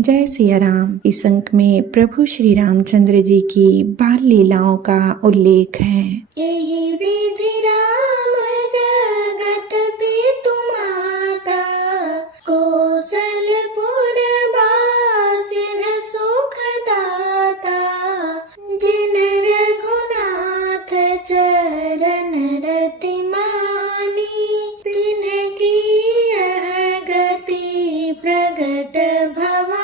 जय सिया राम। इस अंक में प्रभु श्री रामचंद्र जी की बाल लीलाओं का उल्लेख है। यही विधि राम जगत पितु माता, कौशलपुर बासिन सुख दाता। जिन रघुनाथ चरण रति मानी, तिन्ह की यह गति प्रगट भवानी।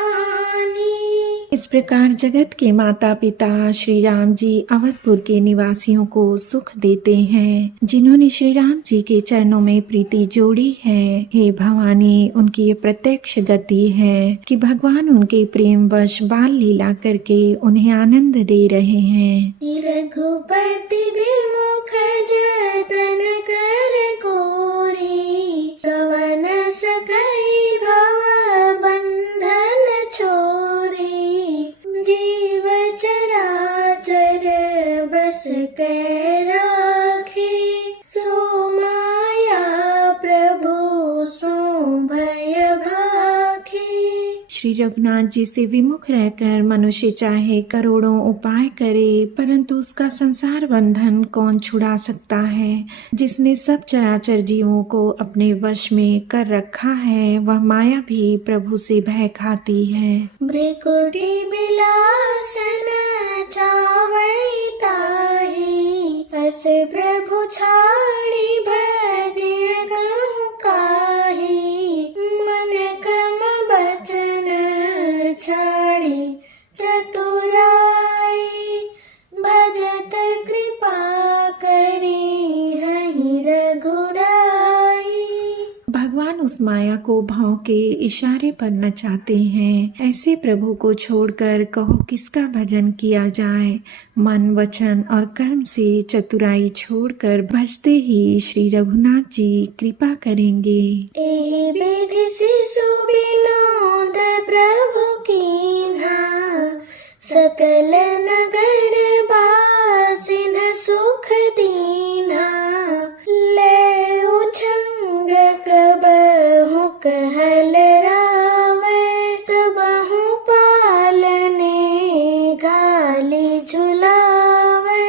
इस प्रकार जगत के माता पिता श्री राम जी अवधपुर के निवासियों को सुख देते हैं, जिन्होंने श्री राम जी के चरणों में प्रीति जोड़ी है। हे भवानी, उनकी ये प्रत्यक्ष गति है कि भगवान उनके प्रेम वश बाल लीला करके उन्हें आनंद दे रहे हैं। रघुपति विमुख जतन कर कोरी, कवन सकई भव बंधन छोरी। जीव चराचर बस कै राखी, सो माया प्रभु सो भय भाखी। श्री रघुनाथ जी से विमुख रहकर मनुष्य चाहे करोड़ों उपाय करे, परंतु उसका संसार बंधन कौन छुड़ा सकता है। जिसने सब चराचर जीवों को अपने वश में कर रखा है, वह माया भी प्रभु से भय खाती है। भृकुटी बिलासन चावई ताहि, अस प्रभु छाड़ी भजिय गहु काहि। मन क्रम बचन छाड़ी चतुराई, भजत कृपा करी हहि रघुराई। भगवान उस माया को भाव के इशारे पर नचाते हैं। ऐसे प्रभु को छोड़कर कहो किसका भजन किया जाए। मन वचन और कर्म से चतुराई छोड़कर भजते ही श्री रघुनाथ जी कृपा करेंगे। एहि विधि शिशु विनोद प्रभु कीन्हा, सकल नगर बासिन सुख दीन्हा। ले उछंग कबहु कहल रावै, तबहु पालने घाली झुलावै।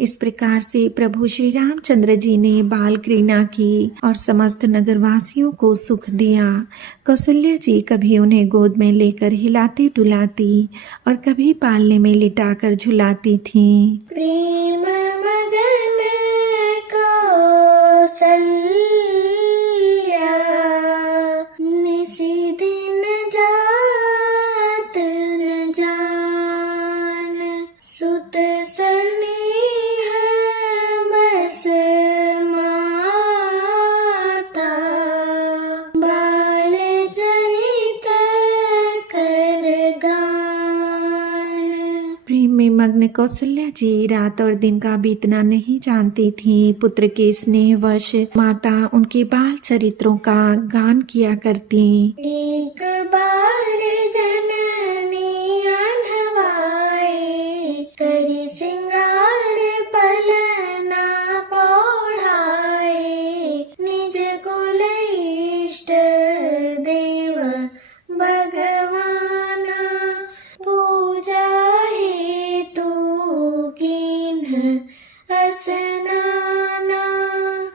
इस प्रकार से प्रभु श्री रामचंद्र जी ने बाल क्रीड़ा की और समस्त नगरवासियों को सुख दिया। कौशल्या जी कभी उन्हें गोद में लेकर हिलाती डुलाती और कभी पालने में लिटाकर झुलाती थीं। प्रेम मगन कौशल्या, निसी दिन जात न जान। सुत सनेह बस माता, बाल चरित कर गान। प्रेम में मग्न कौशल्या जी रात और दिन का बीतना नहीं जानती थीं। पुत्र के स्नेहवश माता उनके बाल चरित्रों का गान किया करती। एक बार जननी अनवाए, करी सिंगार पलना पौढ़ाए। निज कुल इष्ट देव भगवाना, पूजा हेतु कीन्ह स्नाना।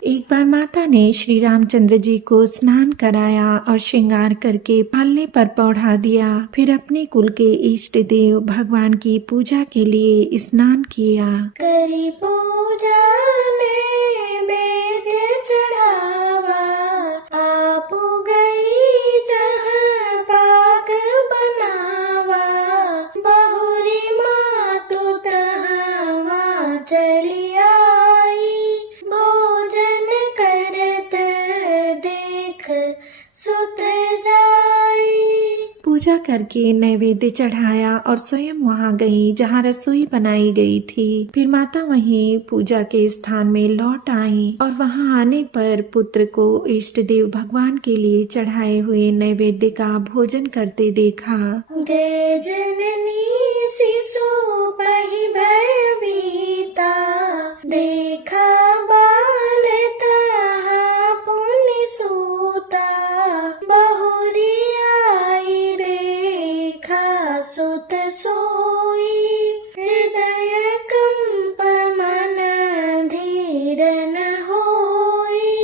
एक बार माता ने श्री रामचंद्र जी को स्नान कराया और श्रृंगार करके पालने पर पौढ़ा दिया। फिर अपने कुल के इष्ट देव भगवान की पूजा के लिए स्नान किया। करी पूजा नैवेद्य चढ़ावा, आपु गई जहाँ पाक बनावा। बहुरी मातु तहाँ चली आई, भोजन करत देख सुत जाई। पूजा करके नैवेद्य चढ़ाया और स्वयं वहां गई जहां रसोई बनाई गई थी। फिर माता वहीं पूजा के स्थान में लौट आई और वहां आने पर पुत्र को इष्ट देव भगवान के लिए चढ़ाए हुए नैवेद्य का भोजन करते देखा। गए जननी शिशु पहि भयभीता, देखा बाल तहाँ पुनि सूता। बहुरी आई रे सुत सोई, हृदय कंप मन धीर न होई।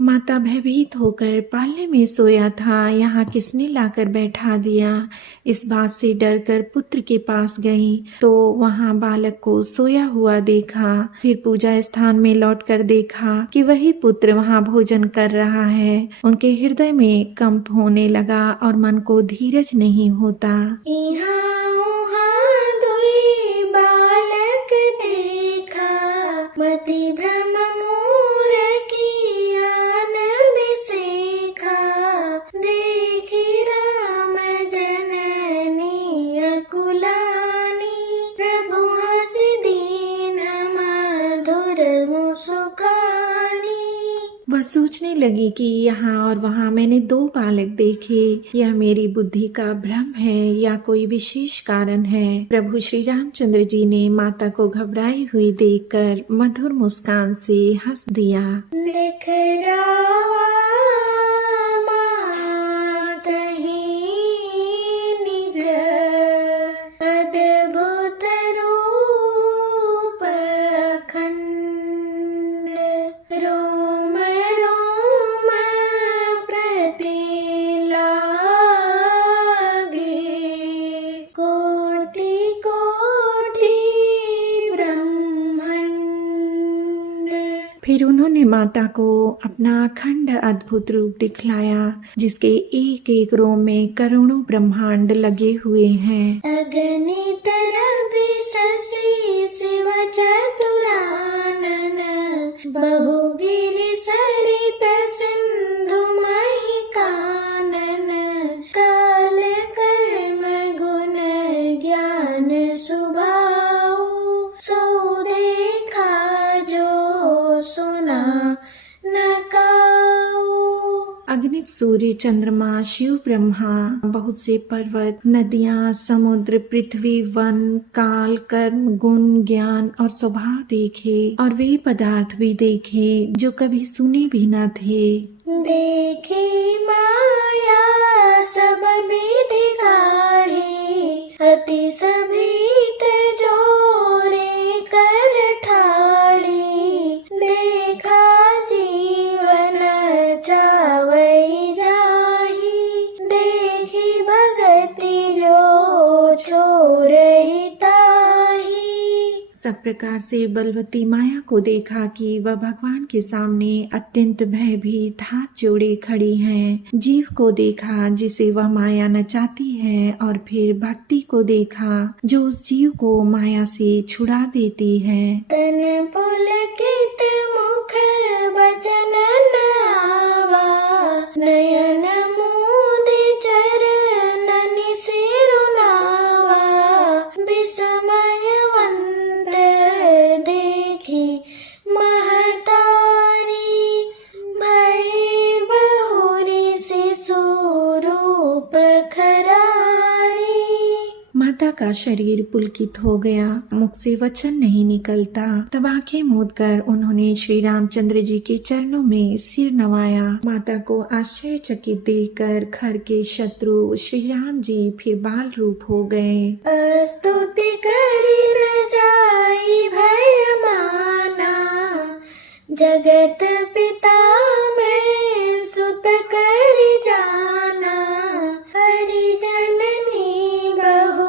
माता भयभीत होकर पाले में सोया था, यहाँ किसने लाकर बैठा दिया। इस बात से डरकर पुत्र के पास गई तो वहाँ बालक को सोया हुआ देखा। फिर पूजा स्थान में लौटकर देखा कि वही पुत्र वहाँ भोजन कर रहा है। उनके हृदय में कंप होने लगा और मन को धीरज नहीं होता। इहाँ उहाँ दुई बालक देखा, मति भ्रम मोर कियान बिसेखा। देखी राम जननी अकुलानी, प्रभु हंसि दीन मधुर मुस्कानी। वह सोचने लगी कि यहाँ और वहाँ मैंने दो बालक देखे। यह मेरी बुद्धि का भ्रम है या कोई विशेष कारण है। प्रभु श्री रामचंद्र जी ने माता को घबराई हुई देखकर मधुर मुस्कान से हंस दिया। लिख रावा मातहि निज, अद्भुत रूप खंड। रोम रोम प्रति लागे, कोटि कोटि ब्रह्मांड। फिर उन्होंने माता को अपना अखंड अद्भुत रूप दिखलाया, जिसके एक एक रोम में करोड़ों ब्रह्मांड लगे हुए हैं। अगणित रवि शशि शिव चतुरानन, बहुगिरि सरित सिंधु महि कानन। काल कर्म गुण ज्ञान सुभाऊ, सो देखा जो सुना न काऊ। अग्नित सूर्य चंद्रमा शिव ब्रह्मा, बहुत से पर्वत नदियाँ समुद्र पृथ्वी वन काल कर्म गुण ज्ञान और स्वभाव देखे, और वे पदार्थ भी देखे जो कभी सुने भी न थे। देखी माया सब विधि गाढ़ी, अति सभीत जोरे कर ठाड़ी। देखा जीवन चावई जाही, देखी भगति जो छोड़हि ताही। सब प्रकार से बलवती माया को देखा कि वह भगवान के सामने अत्यंत भयभीत हाथ जोड़े खड़ी हैं। जीव को देखा जिसे वह माया नचाती है, और फिर भक्ति को देखा जो उस जीव को माया से छुड़ा देती है। तन पुलकित मुख वचन न आवा, नयन मूंदि चरणन सिरुनावा। विस्मयवंत देखी महतारी, भई बहुरी शिशु रूप खरारी। माता का शरीर पुलकित हो गया, मुख से वचन नहीं निकलता। तब आंखें मूंद कर उन्होंने श्री रामचंद्र जी के चरणों में सिर नवाया। माता को आश्चर्यचकित देखकर घर के शत्रु श्री राम जी फिर बाल रूप हो गए। स्तुति करी न जाई भय माना, जगत पिता में सुत करी जाना। हरि जननी बहु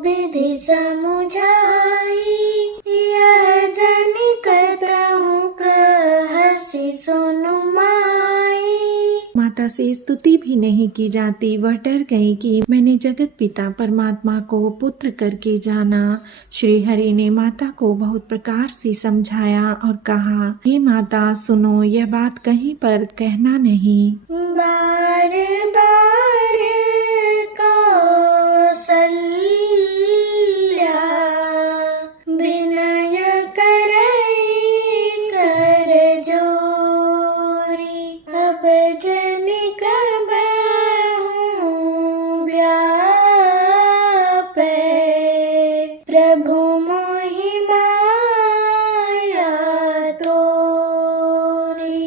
विधि समुझाई, यह जनि कतहु कहसि सुनु माई। माता से स्तुति भी नहीं की जाती। वह डर गई कि मैंने जगत पिता परमात्मा को पुत्र करके जाना। श्री हरि ने माता को बहुत प्रकार से समझाया और कहा, हे माता सुनो, यह बात कहीं पर कहना नहीं। बार बार कौसल्या, विनय करई कर जोरी। अब जनि कबहु व्यापै, प्रभु मोहि माया तोरी।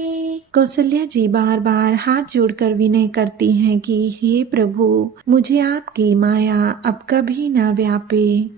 कौशल्या जी बार बार हाथ जोड़कर विनय करती हैं कि हे प्रभु, मुझे आपकी माया अब कभी न व्यापे।